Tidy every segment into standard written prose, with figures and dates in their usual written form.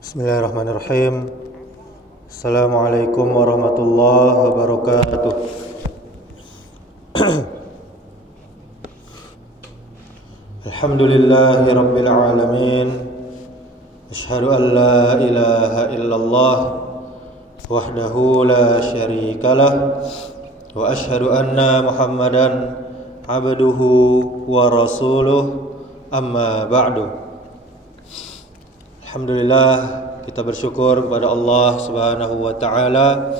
Bismillahirrahmanirrahim. Assalamualaikum warahmatullahi wabarakatuh. Alhamdulillahi rabbil alamin. Asyhadu an la ilaha illallah wahdahu la syarikalah wa asyhadu anna Muhammadan abduhu wa rasuluh, amma ba'du. Alhamdulillah, kita bersyukur kepada Allah Subhanahu wa taala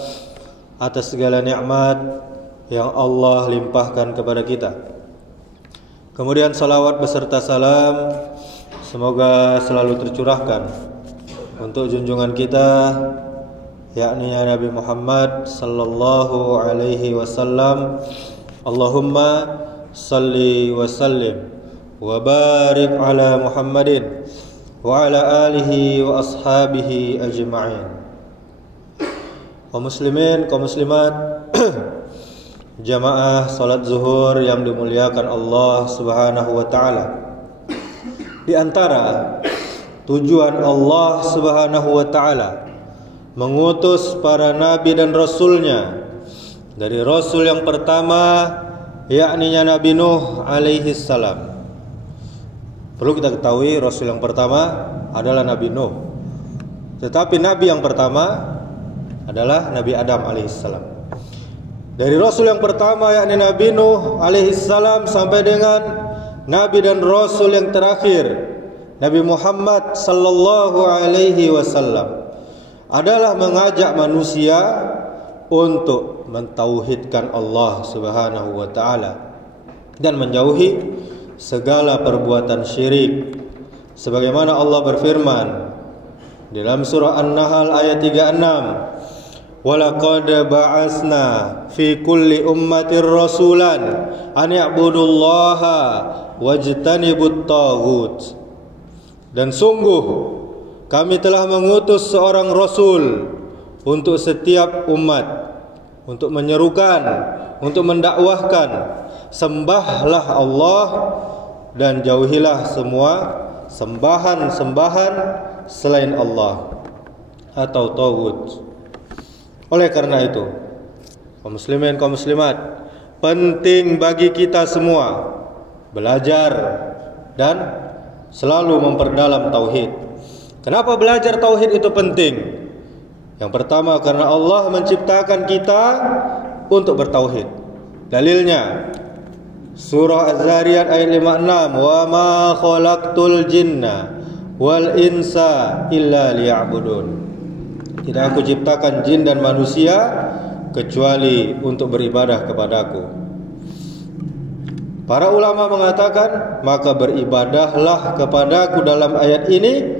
atas segala nikmat yang Allah limpahkan kepada kita. Kemudian salawat beserta salam semoga selalu tercurahkan untuk junjungan kita, yakni Nabi Muhammad sallallahu alaihi wasallam. Allahumma salli wa sallim wa barik ala Muhammadin wa ala alihi wa ashabihi ajma'in. Kaum muslimin, kaum muslimat, jamaah salat zuhur yang dimuliakan Allah Subhanahu wa taala. Di antara tujuan Allah Subhanahu wa taala mengutus para nabi dan rasulnya, dari rasul yang pertama yakni Nabi Nuh alaihi salam. Perlu kita ketahui, rasul yang pertama adalah Nabi Nuh. Tetapi nabi yang pertama adalah Nabi Adam alaihissalam. Dari rasul yang pertama yakni Nabi Nuh alaihissalam sampai dengan nabi dan rasul yang terakhir Nabi Muhammad sallallahu alaihi wasallam adalah mengajak manusia untuk mentauhidkan Allah Subhanahu wa taala dan menjauhi segala perbuatan syirik, sebagaimana Allah berfirman dalam surah An-Nahl ayat 36, walaqad ba'asna fi kulli ummatir rasulan an ya'budullaha wajtanibut taghut. Dan sungguh kami telah mengutus seorang rasul untuk setiap umat, untuk menyerukan, untuk mendakwahkan, sembahlah Allah dan jauhilah semua sembahan-sembahan selain Allah atau taghut. Oleh karena itu, kaum muslimin, kaum muslimat, penting bagi kita semua belajar dan selalu memperdalam tauhid. Kenapa belajar tauhid itu penting? Yang pertama, karena Allah menciptakan kita untuk bertauhid. Dalilnya surah Az-Zariyat ayat 56, wa ma khalaqtul jinna wal insa illa liya'budun. Tidak aku ciptakan jin dan manusia kecuali untuk beribadah kepadaku. Para ulama mengatakan, maka beribadahlah kepadaku dalam ayat ini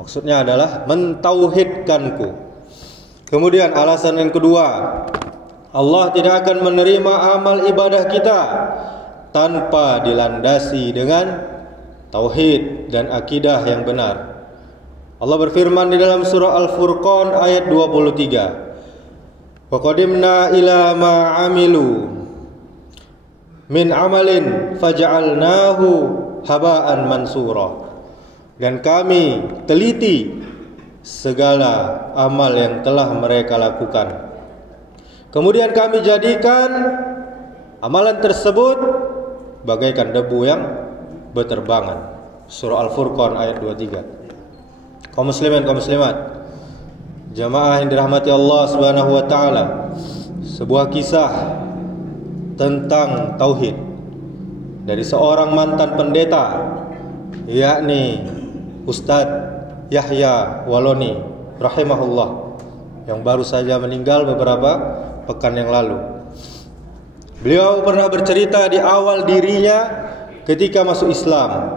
maksudnya adalah mentauhidkanku. Kemudian alasan yang kedua, Allah tidak akan menerima amal ibadah kita tanpa dilandasi dengan tauhid dan akidah yang benar. Allah berfirman di dalam surah Al-Furqan ayat 23, wa qadimna ila ma amilu min amalin faja'alnahu haba'an mansura. Dan kami teliti segala amal yang telah mereka lakukan, kemudian kami jadikan amalan tersebut bagaikan debu yang berterbangan. Surah Al-Furqan ayat 23. Kaum muslimin, kaum muslimat, jamaah yang dirahmati Allah Subhanahu wa taala, sebuah kisah tentang tauhid dari seorang mantan pendeta, yakni Ustadz Yahya Waloni rahimahullah, yang baru saja meninggal beberapa pekan yang lalu. Beliau pernah bercerita di awal dirinya ketika masuk Islam.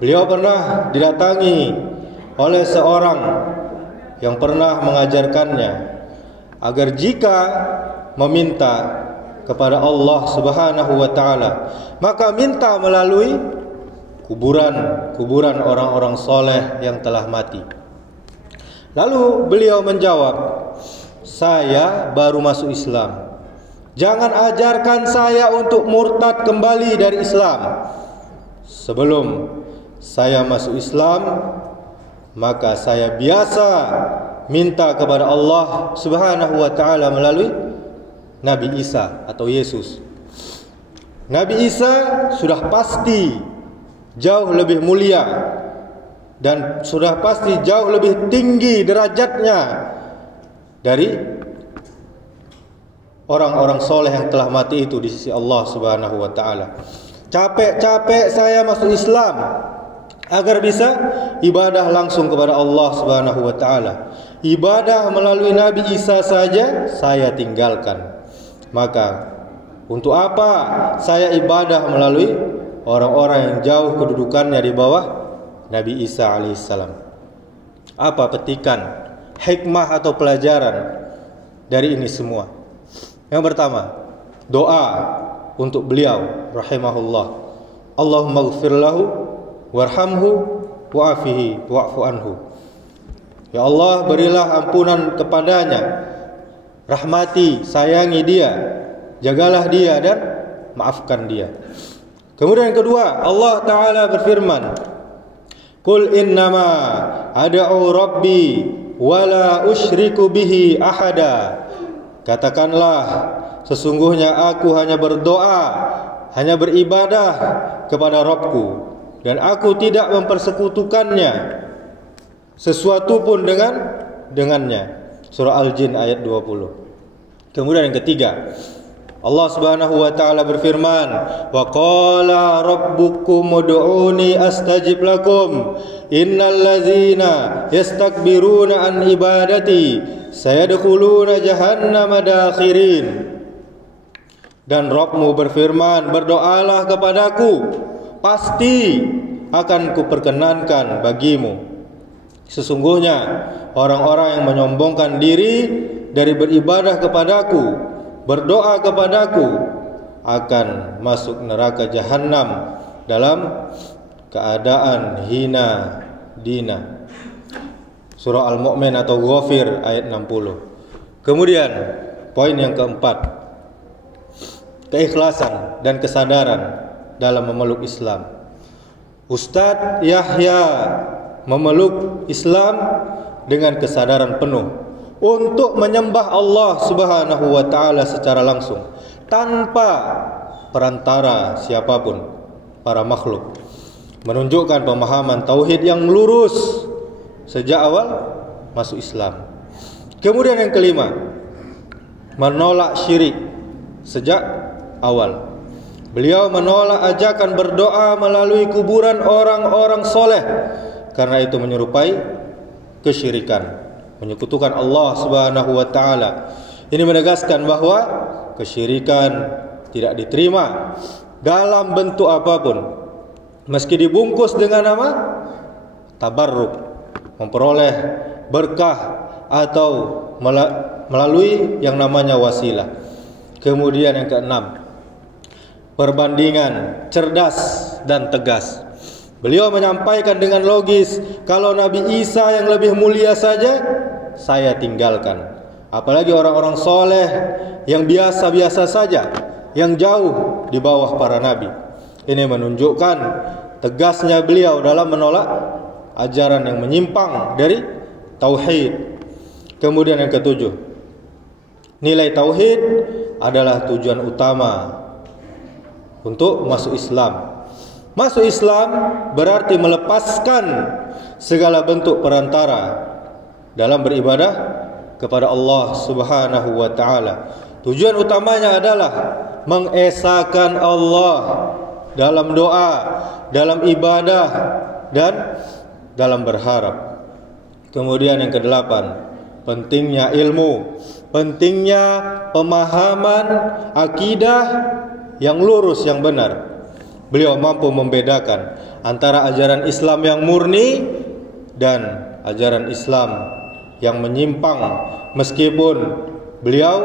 Beliau pernah didatangi oleh seorang yang pernah mengajarkannya agar jika meminta kepada Allah Subhanahu wa taala, maka minta melalui kuburan orang-orang soleh yang telah mati. Lalu beliau menjawab, saya baru masuk Islam, jangan ajarkan saya untuk murtad kembali dari Islam. Sebelum saya masuk Islam, maka saya biasa minta kepada Allah Subhanahu wa taala melalui Nabi Isa atau Yesus. Nabi Isa sudah pasti jauh lebih mulia dan sudah pasti jauh lebih tinggi derajatnya dari orang-orang soleh yang telah mati itu di sisi Allah Subhanahu wa taala. Capek-capek saya masuk Islam agar bisa ibadah langsung kepada Allah Subhanahu wa taala. Ibadah melalui Nabi Isa saja saya tinggalkan. Maka untuk apa saya ibadah melalui orang-orang yang jauh kedudukannya di bawah Nabi Isa alaihissalam? Apa petikan, hikmah atau pelajaran dari ini semua? Yang pertama, doa untuk beliau rahimahullah. Allahumma ighfir lahu warhamhu wa'afihi wa'fu anhu. Ya Allah, berilah ampunan kepadanya, rahmati, sayangi dia, jagalah dia dan maafkan dia. Kemudian yang kedua, Allah Ta'ala berfirman, Qul innama ad'u rabbi wala usyriku bihi ahada. Katakanlah, sesungguhnya aku hanya berdoa, hanya beribadah kepada Rabbku, dan aku tidak mempersekutukannya sesuatu pun dengannya. Surah Al-Jin ayat 20. Kemudian yang ketiga, Allah Subhanahu wa taala berfirman, "Wa qala rabbukum ud'uni astajib lakum innal ladzina yastakbiruna an ibadati sayadkhuluna jahannama dakhirin." Dan Rabbmu berfirman, berdoalah kepadaku, pasti akan kuperkenankan bagimu. Sesungguhnya orang-orang yang menyombongkan diri dari beribadah kepadaku, berdoa kepadaku, akan masuk neraka jahanam dalam keadaan hina dina. Surah Al-Mu'min atau Ghafir ayat 60. Kemudian poin yang keempat, keikhlasan dan kesadaran dalam memeluk Islam. Ustadz Yahya memeluk Islam dengan kesadaran penuh untuk menyembah Allah Subhanahu wa taala secara langsung tanpa perantara siapapun, para makhluk. Menunjukkan pemahaman tauhid yang lurus sejak awal masuk Islam. Kemudian yang kelima, menolak syirik sejak awal. Beliau menolak ajakan berdoa melalui kuburan orang-orang soleh, karena itu menyerupai kesyirikan, menyekutukan Allah Subhanahu wa taala. Ini menegaskan bahwa kesyirikan tidak diterima dalam bentuk apapun, meski dibungkus dengan nama tabarruk, memperoleh berkah atau melalui yang namanya wasilah. Kemudian yang keenam, perbandingan cerdas dan tegas. Beliau menyampaikan dengan logis, kalau Nabi Isa yang lebih mulia saja saya tinggalkan, apalagi orang-orang soleh yang biasa-biasa saja, yang jauh di bawah para nabi. Ini menunjukkan tegasnya beliau dalam menolak ajaran yang menyimpang dari tauhid. Kemudian yang ketujuh, nilai tauhid adalah tujuan utama untuk masuk Islam. Masuk Islam berarti melepaskan segala bentuk perantara dalam beribadah kepada Allah Subhanahu wa taala. Tujuan utamanya adalah mengesahkan Allah dalam doa, dalam ibadah, dan dalam berharap. Kemudian yang kedelapan, pentingnya ilmu, pentingnya pemahaman akidah yang lurus, yang benar. Beliau mampu membedakan antara ajaran Islam yang murni dan ajaran Islam yang menyimpang, meskipun beliau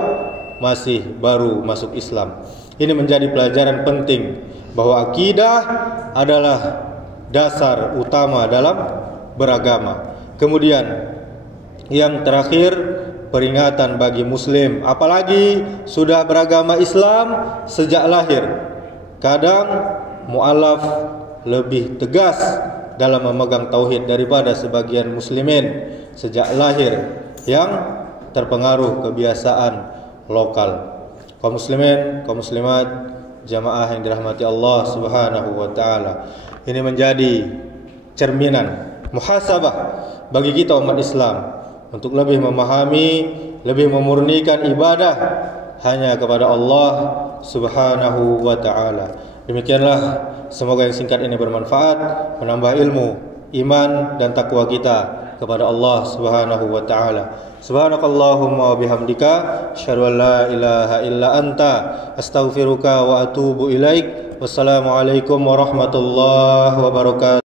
masih baru masuk Islam. Ini menjadi pelajaran penting bahwa akidah adalah dasar utama dalam beragama. Kemudian yang terakhir, peringatan bagi muslim, apalagi sudah beragama Islam sejak lahir. Kadang mu'alaf lebih tegas dalam memegang tauhid daripada sebagian muslimin sejak lahir yang terpengaruh kebiasaan lokal. Kaum muslimin, kaum muslimat, jamaah yang dirahmati Allah Subhanahu wa taala. Ini menjadi cerminan muhasabah bagi kita umat Islam untuk lebih memahami, lebih memurnikan ibadah hanya kepada Allah Subhanahu wa taala. Demikianlah, semoga yang singkat ini bermanfaat, menambah ilmu, iman dan takwa kita kepada Allah Subhanahu wa taala. Subhanakallahumma wa bihamdika asyhadu an la ilaha illa anta astaghfiruka wa atubu ilaik. Wassalamualaikum warahmatullahi wabarakatuh.